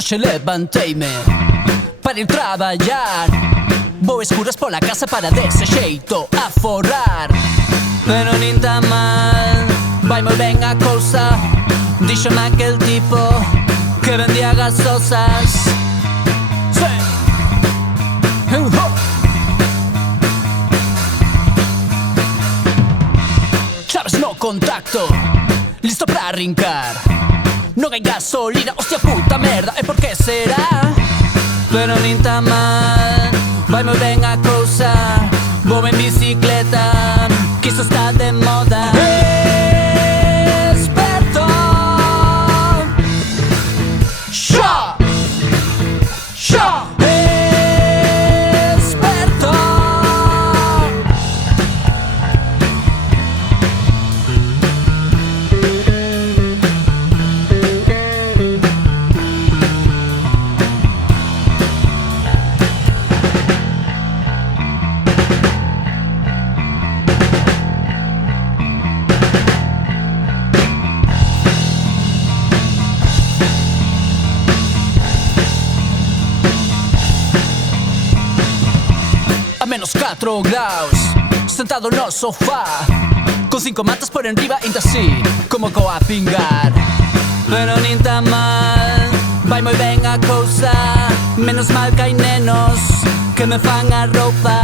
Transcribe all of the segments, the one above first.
Hoxe levanteime para ir traballar. Vou escuras pola casa para dese xeito aforrar. Pero nin tan mal, vai moi ben a cousa. Díxome aquel tipo que vendía gasosas. Sí. Chaves no contacto, listo pra arrincar. Non hai gasolina, hostia puta merda, e por que será? Pero nin tan mal, vai moi ben a cousa. Vou en bicicleta, que isto está de moda. Experto, xa, xa. Experto. A menos 4 graus, sentado no sofá, con 5 matas por enriba, ainda así, como coa pingar. Pero nin tan mal, vai moi ben a cousa. Menos mal que hai nenos que me fan a roupa.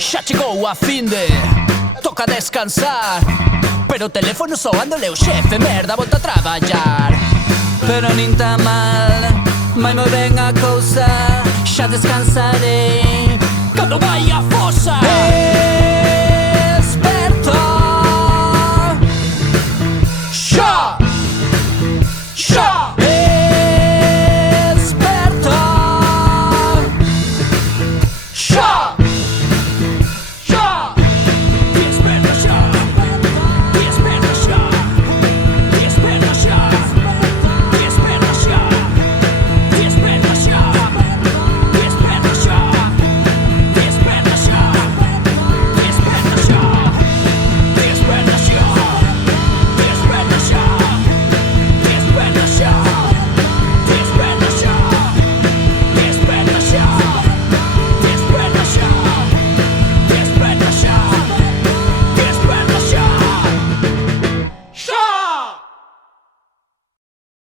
Xa chegou a finde, toca descansar. Pero o teléfono soando leo xefe, merda, volta a traballar. Pero nin tan mal, vai moi ben a cousa. Xa descansarei cando vai a fosa.